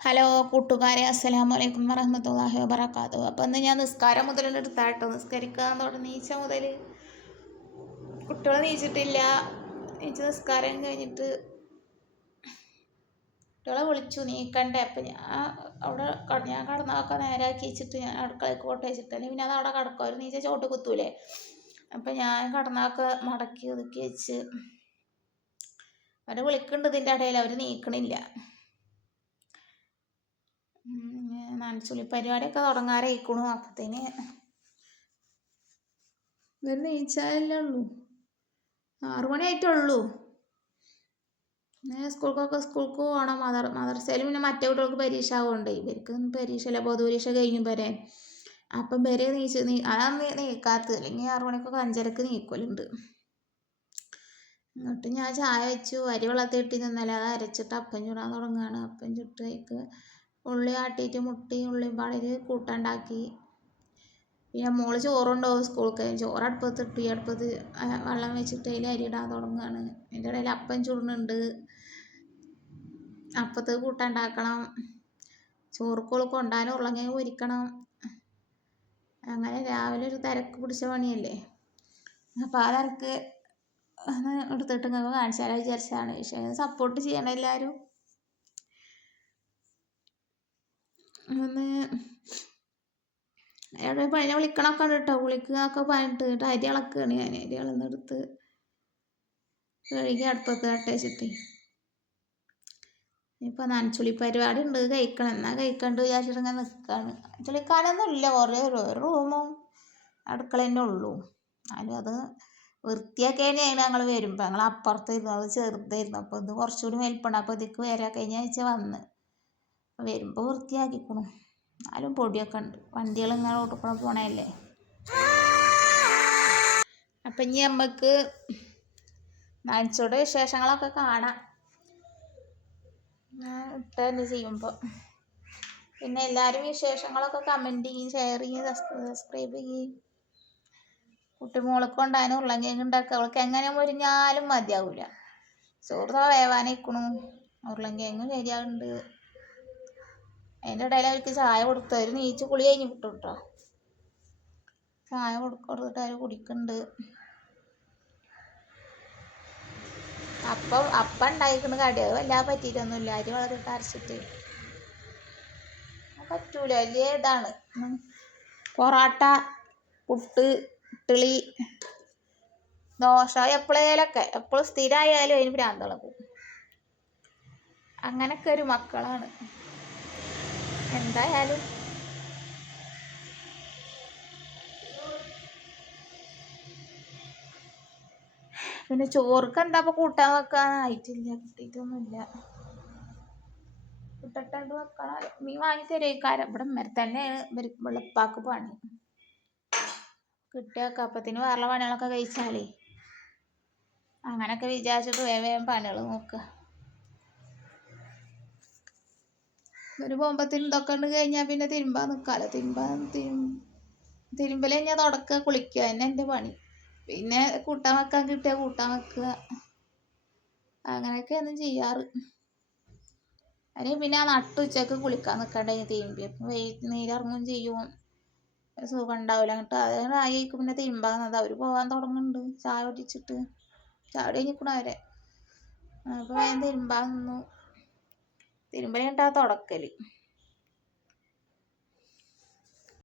Hello കൂട്ടുകാരെ, അസ്സലാമു അലൈക്കും വറഹ്മത്തുള്ളാഹി വബറകാതുഹു. അപ്പോൾ ഇന്ന് ഞാൻ നിസ്കാരം മുതൽ എടുത്താട്ടോ. നിസ്കരിക്കാൻ തുടങ്ങി നീച്ച മുതൽ കുട്ടികൾ നീച്ചിട്ടില്ല. നിസ്കാരം കഴിഞ്ഞിട്ട് കുട്ടികളെ വിളിച്ചു നീക്കണ്ടേ. അപ്പം ഞാൻ കടന്നൊക്കെ നേരാക്കി വെച്ചിട്ട് ഞാൻ അടുക്കളയ്ക്ക് കോട്ട വെച്ചിട്ട്, അല്ലെങ്കിൽ പിന്നെ അത് അവിടെ കിടക്കും. അവർ നീച്ച ചോട്ട് കുത്തൂലേ. അപ്പം ഞാൻ കടന്നൊക്കെ മടക്കി ഒതുക്കി വെച്ച് അവരെ വിളിക്കുന്നുണ്ട്. ഇതിൻ്റെ ഇടയിൽ അവർ നീക്കണില്ല. നനച്ചുളി പരിപാടിയൊക്കെ തുടങ്ങാറായിക്കണു. അപ്പത്തേന് ഇവർ നീച്ചാലല്ലേ ഉള്ളൂ. 6 മണിയായിട്ടുള്ളൂ. സ്കൂൾക്ക് പോകണം. മദർസയിൽ പിന്നെ മറ്റേ കുട്ടികൾക്ക് പരീക്ഷ ആവുന്നുണ്ട്. ഇവർക്ക് പരീക്ഷയില്ല, പൊതുപരീക്ഷ കഴിഞ്ഞു വരാൻ. അപ്പം വരെ അതാണ് നീക്കാത്തത്. അല്ലെങ്കിൽ 6 മണിക്കൊക്കെ 5:30 നീക്കലുണ്ട്. എന്നിട്ട് ഞാൻ ചായ വെച്ചു. അരി വെള്ളത്തിൽ ഇട്ടി നിന്നല്ല, അത് അരച്ചിട്ട് അപ്പം ചൂടാൻ തുടങ്ങുകയാണ്. അപ്പം ചുട്ടേക്ക് ഉള്ളി ആട്ടിയിട്ട് മുട്ടയും ഉള്ളിയും പാടിൽ കൂട്ടുണ്ടാക്കി. പിന്നെ മോള് ചോറുണ്ടാവും സ്കൂൾക്ക്. ചോറ് അടുപ്പത്തിട്ട് അടുപ്പത്ത് വെള്ളം വെച്ചിട്ട് അതിൽ അരി ഇടാൻ തുടങ്ങുകയാണ്. അതിൻ്റെ ഇടയിൽ അപ്പം ചുടുന്നുണ്ട്. അപ്പത്ത് കൂട്ടുണ്ടാക്കണം. ചോറുക്കോള് കൊണ്ടാനും ഉരുളക്കിഴങ്ങ് പൊരിക്കണം. അങ്ങനെ രാവിലെ ഒരു തിരക്ക് പിടിച്ച പണിയല്ലേ. അപ്പോൾ ആ തിരക്ക് എടുത്തിട്ട് നിങ്ങൾക്ക് കാണിച്ചാലോ വിചാരിച്ചതാണ്. പക്ഷേ സപ്പോർട്ട് ചെയ്യണം എല്ലാവരും. ഒന്ന് എവിടെ പതിനെ വിളിക്കണമൊക്കെ ഉണ്ട് കേട്ടോ. വിളിക്കുകയൊക്കെ പറഞ്ഞിട്ട് അരി ഇളക്കുകയാണ് ഞാൻ. അരി ഇളന്നെടുത്ത് കഴുകി അടുപ്പത്ത് തട്ടേച്ചിട്ട് ഇപ്പം നനച്ചുളി പരിപാടി ഉണ്ട്. കഴിക്കണം. എന്നാൽ കഴിക്കണ്ട് വിചാരിച്ചിട്ട് ഇങ്ങനെ നിൽക്കുകയാണ്. ചുളിക്കാനൊന്നും ഇല്ല. കുറേ ഒരു റൂമും അടുക്കളേൻ്റെ ഉള്ളൂ. എന്നാലും അത് വൃത്തിയാക്കി തന്നെയാണ് ഞങ്ങൾ വരുമ്പോൾ. ഞങ്ങൾ അപ്പുറത്തായിരുന്നു, അത് ചെറുതായിരുന്നു. അപ്പോൾ ഇത് കുറച്ചുകൂടി വലിപ്പമുണ്ട്. അപ്പോൾ ഇതിക്ക് വരാൻ കഴിഞ്ഞ ആഴ്ച വന്ന് വരുമ്പോൾ വൃത്തിയാക്കിക്കണം. എന്നാലും പൊടിയൊക്കെ ഉണ്ട്. വണ്ടികൾ ഇങ്ങനെ ഓട്ടിക്കൂടെ പോണല്ലേ. അപ്പം ഇനി നമുക്ക് നനച്ചോടെ വിശേഷങ്ങളൊക്കെ കാണാം ഇട്ട് തന്നെ ചെയ്യുമ്പോൾ. പിന്നെ എല്ലാവരും വിശേഷങ്ങളൊക്കെ കമൻറ്റ് ചെയ്യും, ഷെയർ ചെയ്യും, സബ്സ്ക്രൈബ് ചെയ്യും. കുട്ടി മോൾക്ക് കൊണ്ടാനും ഉരുളങ്കിഴങ്ങ് ഉണ്ടാക്കുക. അവൾക്ക് എങ്ങനെ മുരിഞ്ഞാലും മതിയാവില്ല. ചോറ് വേവാനിരിക്കണു. ഉരുളങ്കിഴങ്ങ് ശരിയാകുന്നുണ്ട്. അതിൻ്റെ ഇടയിൽ അവർക്ക് ചായ കൊടുത്തു. അവർ നീച്ച് കുളി കഴിഞ്ഞ് വിട്ടു കേട്ടോ. ചായ കൊടുത്തിട്ട് അവർ കുടിക്കുന്നുണ്ട്. അപ്പം ഉണ്ടായിരിക്കുന്ന കടി അത് വല്ലാതെ പറ്റിയിട്ടൊന്നുമില്ല. അരി വളർത്തിട്ട് അരച്ചിട്ട് പറ്റൂല. വലിയ ഇതാണ്. പൊറാട്ട, പുട്ട്, ഇഡ്ഡലി, ദോശ എപ്പോഴും സ്ഥിരമായാലും അതിന് ഭ്രാന്തളക്കും. അങ്ങനൊക്കെ ഒരു മക്കളാണ്. എന്തായാലും പിന്നെ ചോർക്ക് എന്താ ഇപ്പോൾ കൂട്ടാൻ വെക്കാൻ ആയിട്ടില്ല. കിട്ടിയിട്ടൊന്നുമില്ല. കിട്ടട്ടണ്ട് വെക്കണം. മീൻ വാങ്ങി തരുമായിരിക്കും. ഇവിടെ തന്നെയാണ് വെളുപ്പാക്ക് പണി. കിട്ടിയൊക്കെ അപ്പത്തിന് വേറെ പണികളൊക്കെ കഴിച്ചാലേ അങ്ങനെയൊക്കെ വിചാരിച്ചിട്ട് വേഗം പണികൾ നോക്കുക. ഒരു പോകുമ്പത്തിന് ഇതൊക്കെ ഉണ്ട് കഴിഞ്ഞാൽ പിന്നെ തിരുമ്പാൻ നിൽക്കാമല്ലോ. തിരുമ്പൽ കഴിഞ്ഞാൽ തുടക്കുക, കുളിക്കുക തന്നെ എൻ്റെ പണി. പിന്നെ കൂട്ടാൻ വെക്കാൻ കിട്ടിയാൽ കൂട്ടാൻ വെക്കുക. അങ്ങനെയൊക്കെയാണ് ചെയ്യാറ്. അല്ലെങ്കിൽ പിന്നെ ആ നട്ടുച്ചയ്ക്ക് കുളിക്കാൻ നിൽക്കണ്ടെങ്കിൽ തിരുമ്പി നീരിറങ്ങും ചെയ്യും. സുഖം ഉണ്ടാവില്ല. എന്നിട്ട് അത് ആയിരിക്കും പിന്നെ തിരുമ്പാന്നത്. അവർ പോകാൻ തുടങ്ങുന്നുണ്ട്. ചായ ഒടിച്ചിട്ട് ചായ കഴിഞ്ഞിരിക്കണ അവരെ. അപ്പോൾ ഞാൻ തിരുമ്പാൻ നിന്നു. തിരുമ്പൽ കഴിഞ്ഞിട്ടാ തുടക്കൽ.